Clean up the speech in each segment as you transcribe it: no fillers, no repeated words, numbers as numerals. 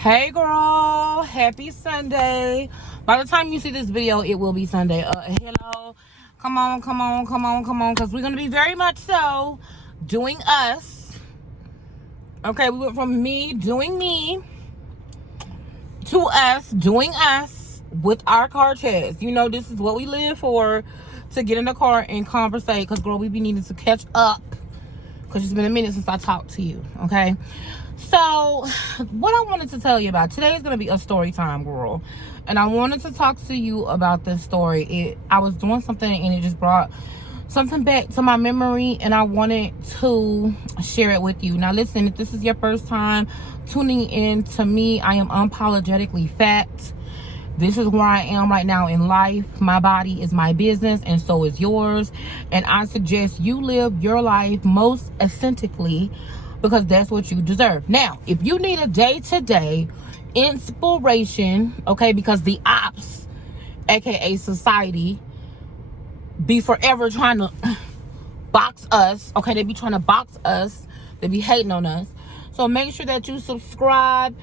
Hey girl, happy Sunday. By the time you see this video, it will be Sunday. Hello. Come on, because we're going to be very much so doing us. Okay, we went from me doing me to us doing us with our car chats. You know, this is what we live for, to get in the car and conversate, because girl, we be needing to catch up because it's been a minute since I talked to you. Okay, so what I wanted to tell you about today is going to be a story time, girl, and I wanted to talk to you about this story. I was doing something and it just brought something back to my memory, and I wanted to share it with you. Now listen, if this is your first time tuning in to me, I am unapologetically fat. This is where I am right now in life. My body is my business, and so is yours. And I suggest you live your life most authentically, because that's what you deserve. Now, if you need a day-to-day inspiration, okay, because the ops, aka society, be forever trying to box us, okay? They be trying to box us. They be hating on us. So make sure that you subscribe.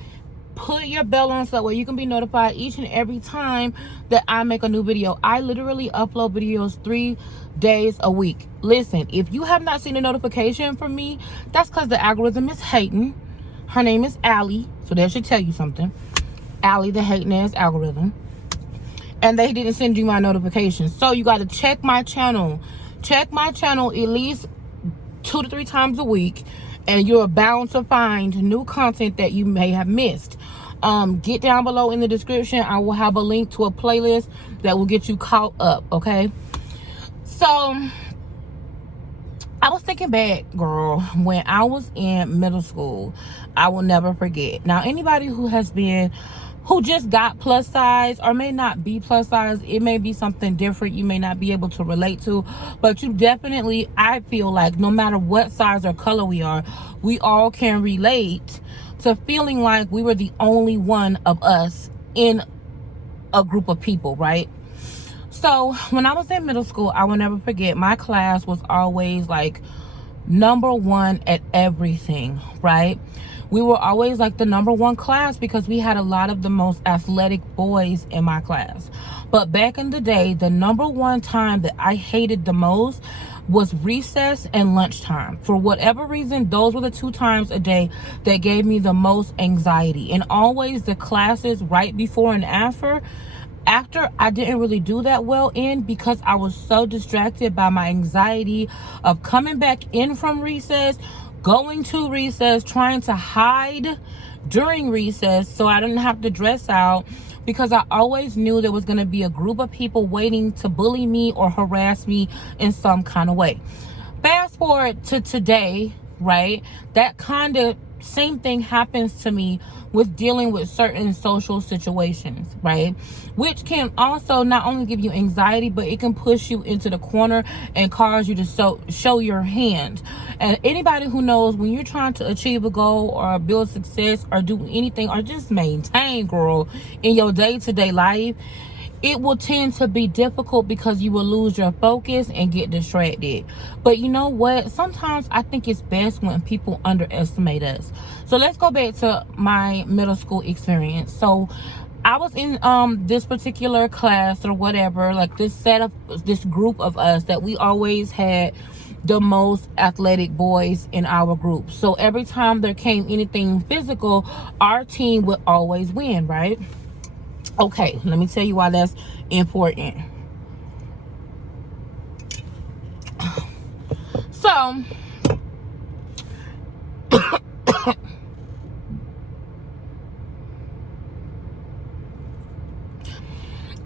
Put your bell on so that way you can be notified each and every time that I make a new video. I literally upload videos 3 days a week. Listen, if you have not seen a notification from me, that's because the algorithm is hating. Her name is Allie, so that should tell you something. Allie, the hating ass algorithm. And they didn't send you my notifications. So you got to check my channel. Check my channel at least 2 to 3 times a week, and you're bound to find new content that you may have missed. Get down below in the description. I will have a link to a playlist that will get you caught up, okay? So I was thinking back, girl, when I was in middle school. I will never forget. Now, anybody who just got plus size, or may not be plus size, it may be something different you may not be able to relate to, but you definitely, I feel like, no matter what size or color we are, we all can relate to feeling like we were the only one of us in a group of people, right? So when I was in middle school, I will never forget, my class was always like number one at everything, right? We were always like the number one class because we had a lot of the most athletic boys in my class. But back in the day, the number one time that I hated the most was recess and lunchtime. For whatever reason, those were the 2 times a day that gave me the most anxiety. And always the classes right before and after I didn't really do that well in, because I was so distracted by my anxiety of coming back in from recess, going to recess, trying to hide during recess so I didn't have to dress out, because I always knew there was going to be a group of people waiting to bully me or harass me in some kind of way. Fast forward to today, right? That kind of same thing happens to me with dealing with certain social situations, right? Which can also not only give you anxiety, but it can push you into the corner and cause you to show your hand. And anybody who knows, when you're trying to achieve a goal or build success or do anything or just maintain, girl, in your day-to-day life, it will tend to be difficult because you will lose your focus and get distracted. But you know what? Sometimes I think it's best when people underestimate us. So let's go back to my middle school experience. So I was in this particular class or whatever, like this group of us that we always had the most athletic boys in our group. So every time there came anything physical, our team would always win, right? Okay, let me tell you why that's important. So, the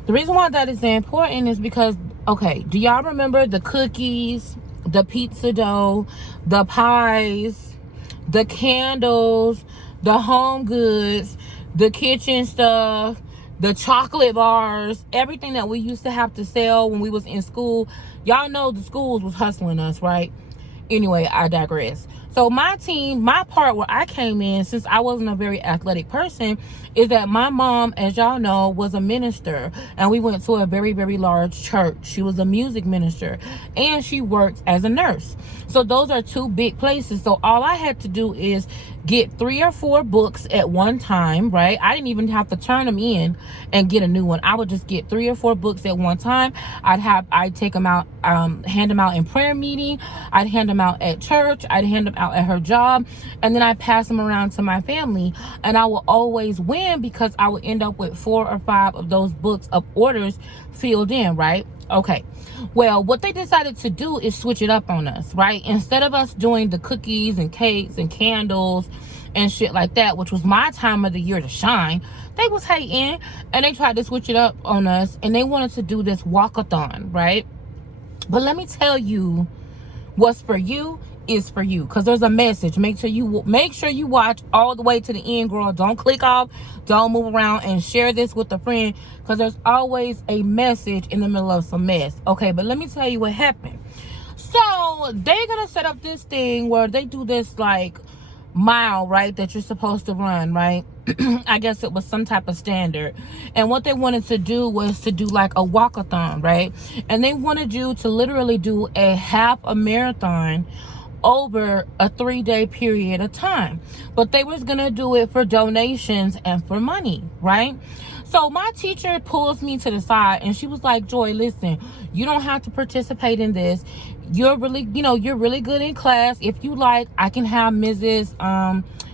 reason why that is important is because, okay, do y'all remember the cookies, the pizza dough, the pies, the candles, the home goods, the kitchen stuff, the chocolate bars, everything that we used to have to sell when we was in school? Y'all know the schools was hustling us, right? Anyway, I digress. So my team, my part where I came in, since I wasn't a very athletic person, is that my mom, as y'all know, was a minister, and we went to a very, very large church. She was a music minister, and she worked as a nurse. So those are two big places. So all I had to do is get 3 or 4 books at one time, right? I didn't even have to turn them in and get a new one. I would just get 3 or 4 books at one time. I'd take them out, hand them out in prayer meeting. I'd hand them out at church. I'd hand them out at her job, and then I'd pass them around to my family. And I would always win because I would end up with 4 or 5 of those books of orders filled in, right? Okay. Well, what they decided to do is switch it up on us, right? Instead of us doing the cookies and cakes and candles and shit like that, which was my time of the year to shine, they was hating, and they tried to switch it up on us, and they wanted to do this walkathon, right? But let me tell you, what's for you is for you, because there's a message. Make sure you watch all the way to the end, girl. Don't click off, don't move around, and share this with a friend, because there's always a message in the middle of some mess. Okay, but let me tell you what happened. So they're gonna set up this thing where they do this like mile, right, that you're supposed to run, right? I guess it was some type of standard, and what they wanted to do was to do like a walkathon, right? And they wanted you to literally do a half a marathon over a 3-day period of time, but they was gonna do it for donations and for money, right? So my teacher pulls me to the side, and she was like, Joy, listen, you don't have to participate in this. You're really, you're really good in class. If you like, I can have Mrs.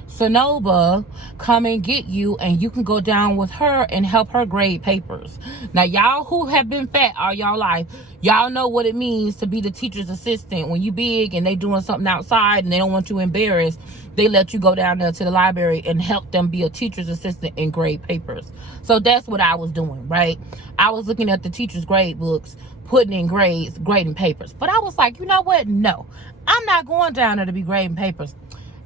Sonoba come and get you, and you can go down with her and help her grade papers. Now, y'all who have been fat all y'all life, y'all know what it means to be the teacher's assistant. When you big and they doing something outside and they don't want you embarrassed, they let you go down there to the library and help them be a teacher's assistant and grade papers. So that's what I was doing, right? I was looking at the teacher's grade books, putting in grades, grading papers. But I was like, you know what? No, I'm not going down there to be grading papers.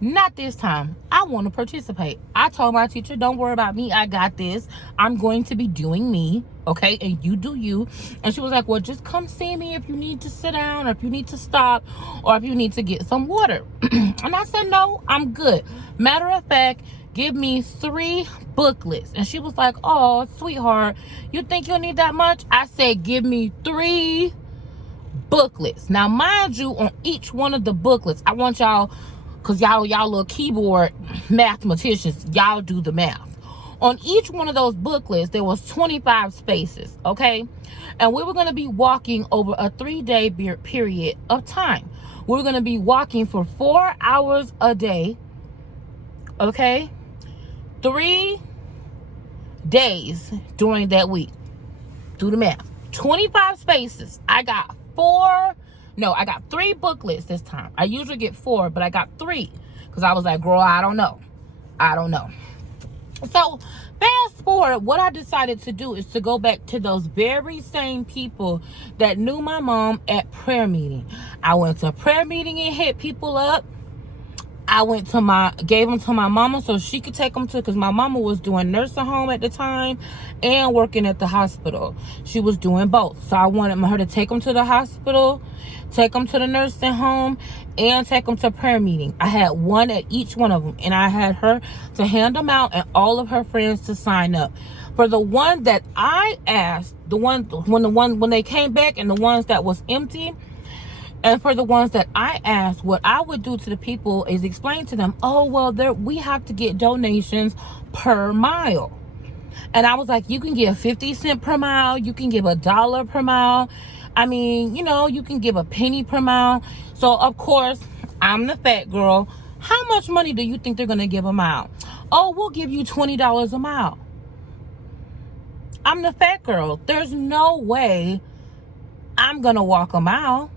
Not this time. I want to participate. I told my teacher, don't worry about me. I got this. I'm going to be doing me. Okay. And you do you. And she was like, well, just come see me if you need to sit down, or if you need to stop, or if you need to get some water. And I said, no, I'm good. Matter of fact, give me 3 booklets. And she was like, oh, sweetheart, you think you'll need that much? I said, give me 3 booklets. Now, mind you, on each one of the booklets, I want y'all, because y'all little keyboard mathematicians, y'all do the math. On each one of those booklets, there was 25 spaces, okay? And we were going to be walking over a 3-day period of time. We were going to be walking for 4 hours a day, okay? 3 days during that week. Do the math. 25 spaces. I got 3 booklets this time. I usually get 4, but I got 3 because I was like, girl, I don't know. So fast forward, what I decided to do is to go back to those very same people that knew my mom at prayer meeting. I went to prayer meeting and hit people up. I gave them to my mama so she could take them to, because my mama was doing nursing home at the time and working at the hospital. She was doing both. So I wanted her to take them to the hospital, take them to the nursing home, and take them to prayer meeting. I had one at each one of them, and I had her to hand them out and all of her friends to sign up. For the one that I asked, when they came back, and the ones that was empty, and for the ones that I asked, what I would do to the people is explain to them, oh, well, we have to get donations per mile. And I was like, you can give 50 cents per mile. You can give $1 per mile. I mean, you can give a penny per mile. So, of course, I'm the fat girl. How much money do you think they're going to give a mile? Oh, we'll give you $20 a mile. I'm the fat girl. There's no way I'm going to walk a mile.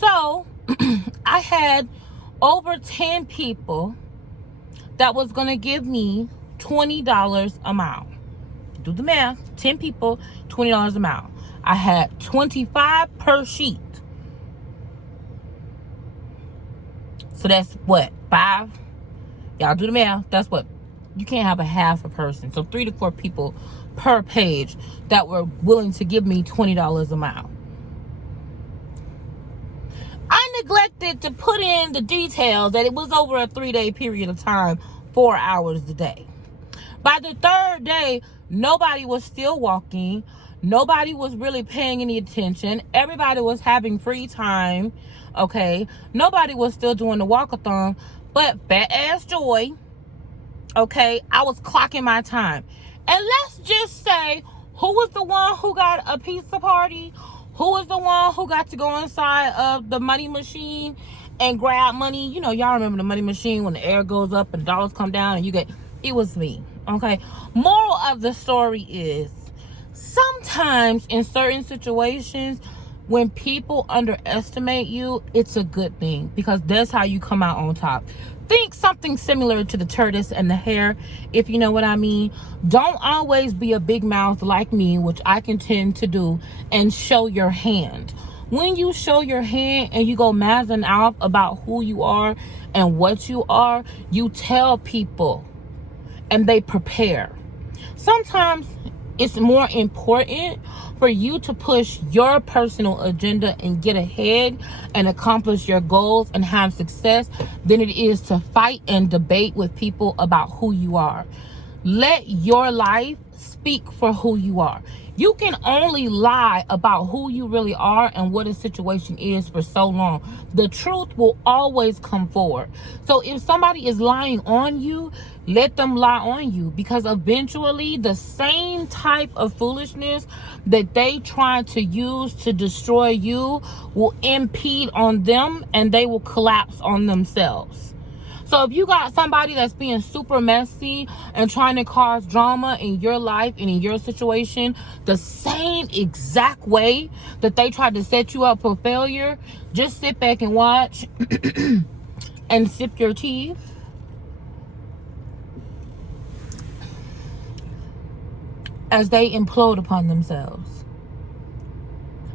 So I had over 10 people that was going to give me $20 a mile. Do the math. 10 people, $20 a mile. I had 25 per sheet. So that's what? 5? Y'all do the math. That's what? You can't have a half a person. So 3 to 4 people per page that were willing to give me $20 a mile. I neglected to put in the details that it was over a 3-day period of time, 4 hours a day. By the third day, nobody was still walking. Nobody was really paying any attention. Everybody was having free time, okay? Nobody was still doing the walkathon, but fat ass Joy, okay, I was clocking my time. And let's just say, who was the one who got a pizza party? Who was the one who got to go inside of the money machine and grab money? You know, y'all remember the money machine when the air goes up and dollars come down and you get, it was me, okay? Moral of the story is, sometimes in certain situations, when people underestimate you, it's a good thing, because that's how you come out on top. Think something similar to the tortoise and the hare, if you know what I mean. Don't always be a big mouth like me, which I can tend to do, and show your hand. When you show your hand and you go mazzing out about who you are and what you are, you tell people and they prepare. Sometimes it's more important for you to push your personal agenda and get ahead and accomplish your goals and have success than it is to fight and debate with people about who you are. Let your life speak for who you are. You can only lie about who you really are and what a situation is for so long. The truth will always come forward. So if somebody is lying on you, let them lie on you, because eventually the same type of foolishness that they try to use to destroy you will impede on them and they will collapse on themselves. So if you got somebody that's being super messy and trying to cause drama in your life and in your situation, the same exact way that they tried to set you up for failure, just sit back and watch and sip your tea. As they implode upon themselves.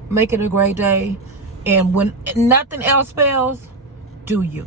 Make it a great day. And when nothing else fails, do you.